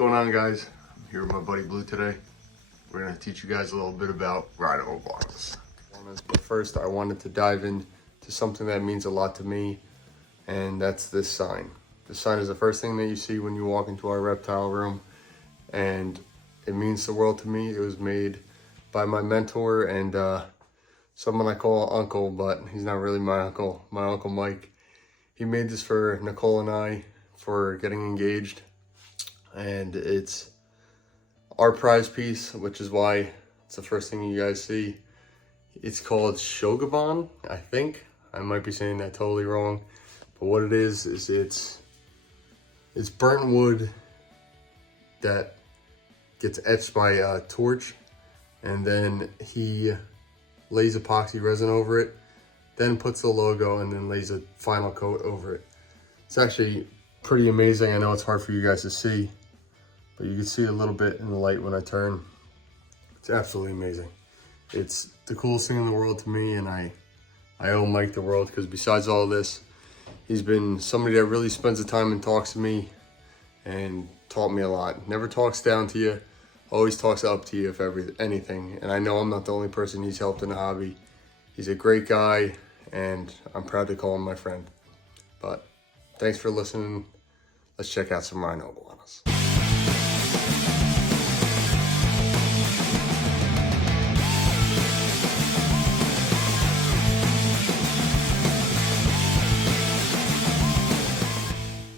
going on, guys? I'm here with my buddy Blue today. We're going to teach you guys a little bit about Rhino iguanas. But first, I wanted to dive into something that means a lot to me, and that's this sign. This sign is the first thing that you see when you walk into our reptile room, and it means the world to me. It was made by my mentor and someone I call Uncle, but he's not really my uncle Mike. He made this for Nicole and I for getting engaged, and it's our prize piece, which is why it's the first thing you guys see. It's called Shogaban, I think. I might be saying that totally wrong, but what it is it's burnt wood that gets etched by a torch, and then he lays epoxy resin over it, then puts the logo, and then lays a final coat over it. It's actually pretty amazing. I know it's hard for you guys to see, but you can see a little bit in the light when I turn. It's absolutely amazing. It's the coolest thing in the world to me, and I owe Mike the world, because besides all this, he's been somebody that really spends the time and talks to me and taught me a lot. Never talks down to you, always talks up to you if anything. And I know I'm not the only person he's helped in the hobby. He's a great guy, and I'm proud to call him my friend. But thanks for listening. Let's check out some Rhino iguanas.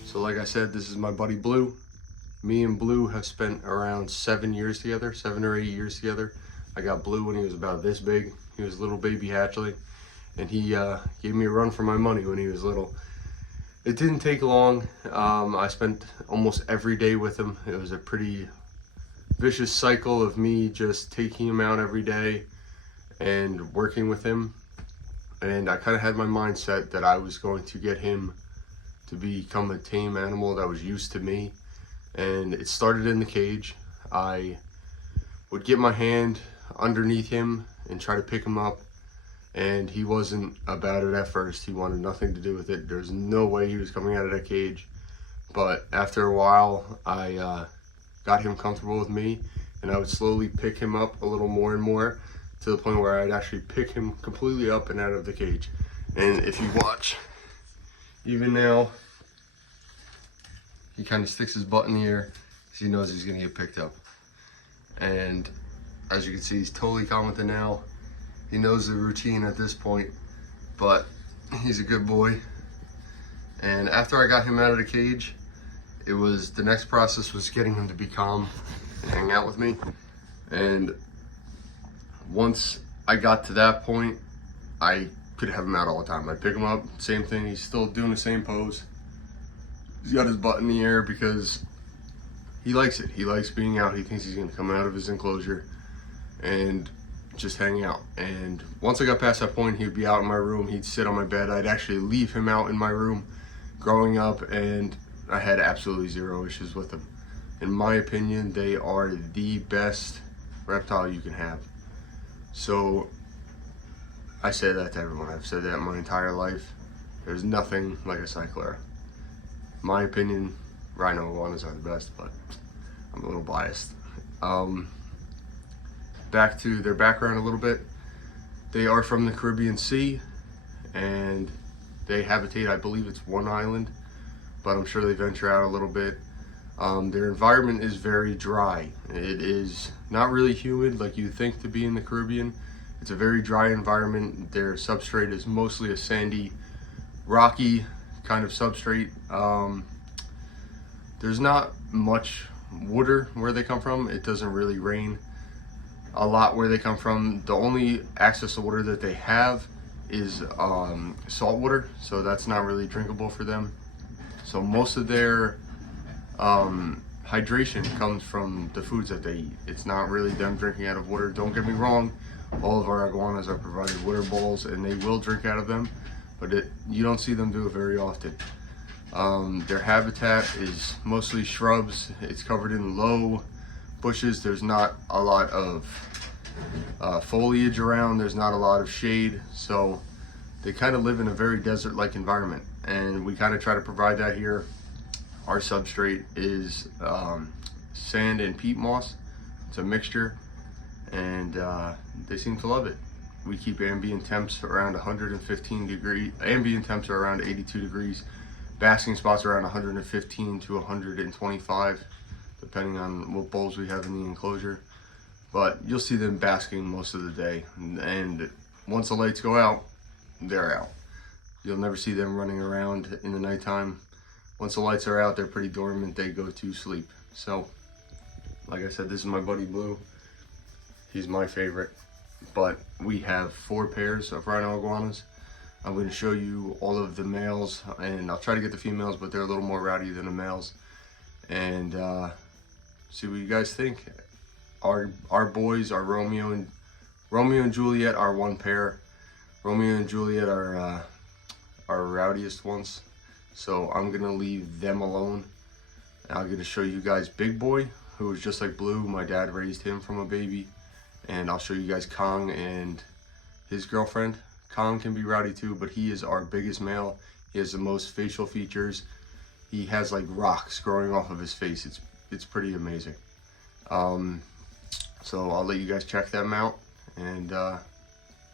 So like I said, this is my buddy Blue. Me and Blue have spent around 7 years together, 7 or 8 years together. I got Blue when he was about this big. He was a little baby hatchling, and he gave me a run for my money when he was little. It didn't take long. I spent almost every day with him. It was a pretty vicious cycle of me just taking him out every day and working with him. And I kind of had my mindset that I was going to get him to become a tame animal that was used to me. And it started in the cage. I would get my hand underneath him and try to pick him up, and he wasn't about it at first. He wanted nothing to do with it. There's no way he was coming out of that cage. But after a while, I got him comfortable with me, and I would slowly pick him up a little more and more, to the point where I'd actually pick him completely up and out of the cage. And if you watch, even now, he kind of sticks his butt in the air because he knows he's gonna get picked up. And as you can see, he's totally calm with it now. He knows the routine at this point, but he's a good boy. And after I got him out of the cage, the next process was getting him to be calm and hang out with me. And once I got to that point, I could have him out all the time. I'd pick him up, same thing, he's still doing the same pose. He's got his butt in the air because he likes it. He likes being out. He thinks he's gonna come out of his enclosure and just hang out. And once I got past that point, he'd be out in my room. He'd sit on my bed. I'd actually leave him out in my room growing up, and I had absolutely zero issues with them. In my opinion, they are the best reptile you can have. So I say that to everyone. I've said that my entire life. There's nothing like a cyclera. My opinion, Rhino iguanas are the best, but I'm a little biased. Back to their background a little bit. They are from the Caribbean Sea, and they habitate, I believe it's one island, but I'm sure they venture out a little bit. Their environment is very dry. It is not really humid like you'd think to be in the Caribbean. It's a very dry environment. Their substrate is mostly a sandy, rocky kind of substrate. There's not much water where they come from. It doesn't really rain a lot where they come from. The only access to water that they have is salt water, so that's not really drinkable for them. So most of their hydration comes from the foods that they eat. It's not really them drinking out of water. Don't get me wrong, all of our iguanas are provided water bowls, and they will drink out of them, but you don't see them do it very often. Their habitat is mostly shrubs. It's covered in low bushes. There's not a lot of foliage around. There's not a lot of shade, so they kind of live in a very desert-like environment, and we kind of try to provide that here. Our substrate is sand and peat moss. It's a mixture, and they seem to love it. We keep ambient temps around 115 degrees. Ambient temps are around 82 degrees. Basking spots around 115 to 125, depending on what bowls we have in the enclosure. But you'll see them basking most of the day, and once the lights go out, they're out. You'll never see them running around in the nighttime. Once the lights are out, they're pretty dormant. They go to sleep. So, like I said, this is my buddy Blue. He's my favorite. But we have 4 pairs of Rhino iguanas. I'm going to show you all of the males, and I'll try to get the females, but they're a little more rowdy than the males. And see what you guys think. Our boys are Romeo and Juliet are one pair. Romeo and Juliet are our rowdiest ones. So I'm gonna leave them alone. I'm gonna show you guys Big Boy, who is just like Blue. My dad raised him from a baby. And I'll show you guys Kong and his girlfriend. Kong can be rowdy too, but he is our biggest male. He has the most facial features. He has like rocks growing off of his face. It's pretty amazing. So I'll let you guys check them out and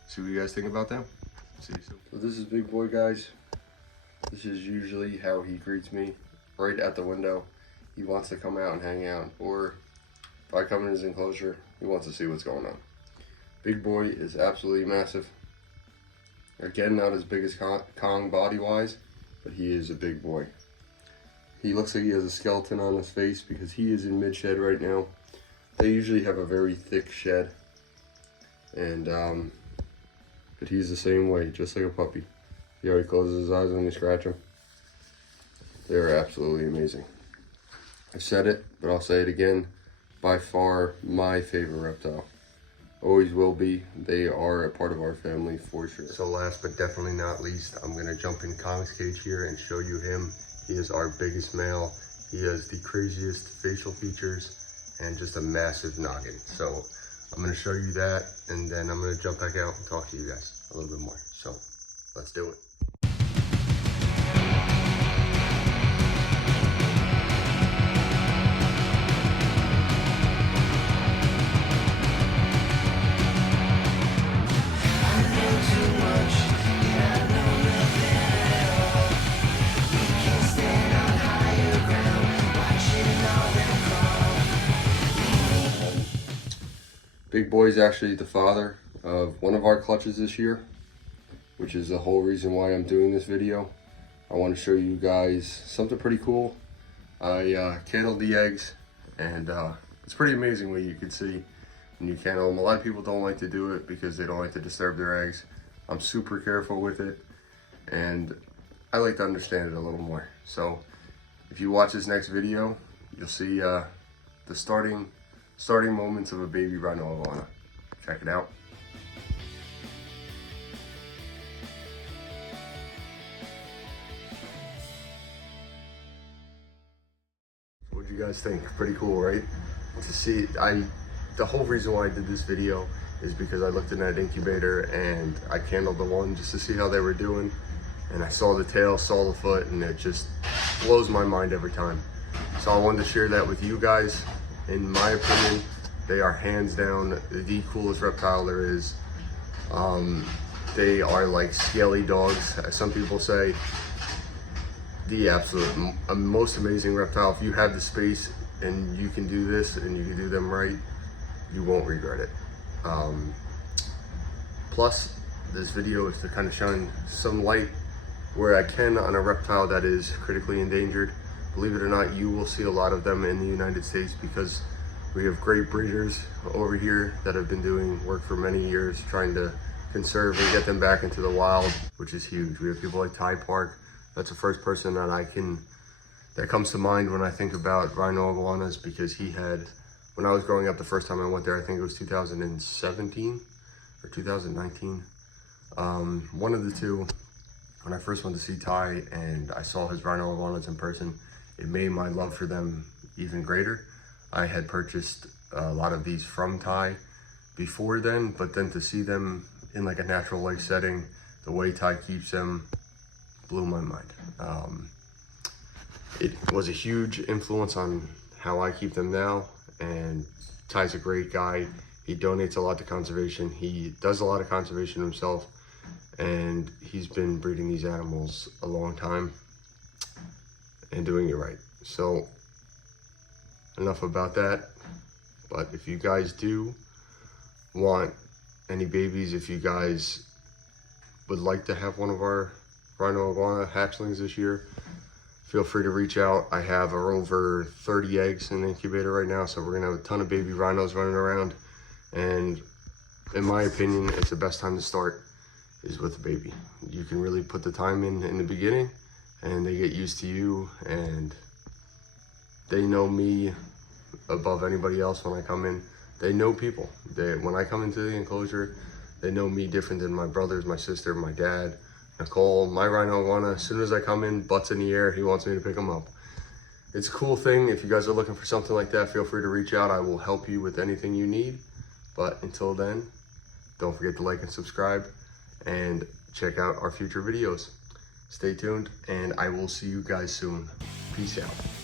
see what you guys think about them. See you soon. So this is Big Boy, guys. This is usually how he greets me, right at the window. He wants to come out and hang out, or if I come in his enclosure, he wants to see what's going on. Big Boy is absolutely massive. Again, not as big as Kong body-wise, but he is a big boy. He looks like he has a skeleton on his face because he is in mid-shed right now. They usually have a very thick shed, and but he's the same way, just like a puppy. See how he closes his eyes when you scratch him? They're absolutely amazing. I've said it, but I'll say it again. By far my favorite reptile. Always will be. They are a part of our family for sure. So last but definitely not least, I'm gonna jump in Kong's cage here and show you him. He is our biggest male. He has the craziest facial features and just a massive noggin. So I'm gonna show you that, and then I'm gonna jump back out and talk to you guys a little bit more. So let's do it. Big Boy is actually the father of one of our clutches this year, which is the whole reason why I'm doing this video. I want to show you guys something pretty cool. I candled the eggs, and it's pretty amazing what you can see when you candle them. A lot of people don't like to do it because they don't like to disturb their eggs. I'm super careful with it, and I like to understand it a little more. So if you watch this next video, you'll see the starting moments of a baby Rhino iguana. Check it out. What do you guys think? Pretty cool, right? To see, the whole reason why I did this video is because I looked in that incubator and I candled the one just to see how they were doing. And I saw the tail, saw the foot, and it just blows my mind every time. So I wanted to share that with you guys. In my opinion, they are hands down the coolest reptile there is. They are like scaly dogs, as some people say. The absolute most amazing reptile. If you have the space and you can do this and you can do them right, you won't regret it. Plus, this video is to kind of shine some light where I can on a reptile that is critically endangered. Believe it or not, you will see a lot of them in the United States because we have great breeders over here that have been doing work for many years trying to conserve and get them back into the wild, which is huge. We have people like Ty Park. That's the first person that comes to mind when I think about Rhino iguanas, because he had, when I was growing up the first time I went there, I think it was 2017 or 2019. One of the two, when I first went to see Ty and I saw his Rhino iguanas in person, it made my love for them even greater. I had purchased a lot of these from Ty before then, but then to see them in like a natural lake setting, the way Ty keeps them, blew my mind. It was a huge influence on how I keep them now. And Ty's a great guy. He donates a lot to conservation. He does a lot of conservation himself, and he's been breeding these animals a long time and doing it right. So enough about that. But if you guys do want any babies, if you guys would like to have one of our Rhino iguana hatchlings this year, feel free to reach out. I have over 30 eggs in the incubator right now, so we're gonna have a ton of baby rhinos running around. And in my opinion, it's the best time to start is with a baby. You can really put the time in the beginning, and they get used to you, and they know me above anybody else when I come in. They know people. When I come into the enclosure, they know me different than my brothers, my sister, my dad, Nicole. My Rhino iguana, as soon as I come in, butts in the air, he wants me to pick him up. It's a cool thing. If you guys are looking for something like that, feel free to reach out. I will help you with anything you need. But until then, don't forget to like and subscribe and check out our future videos. Stay tuned, and I will see you guys soon. Peace out.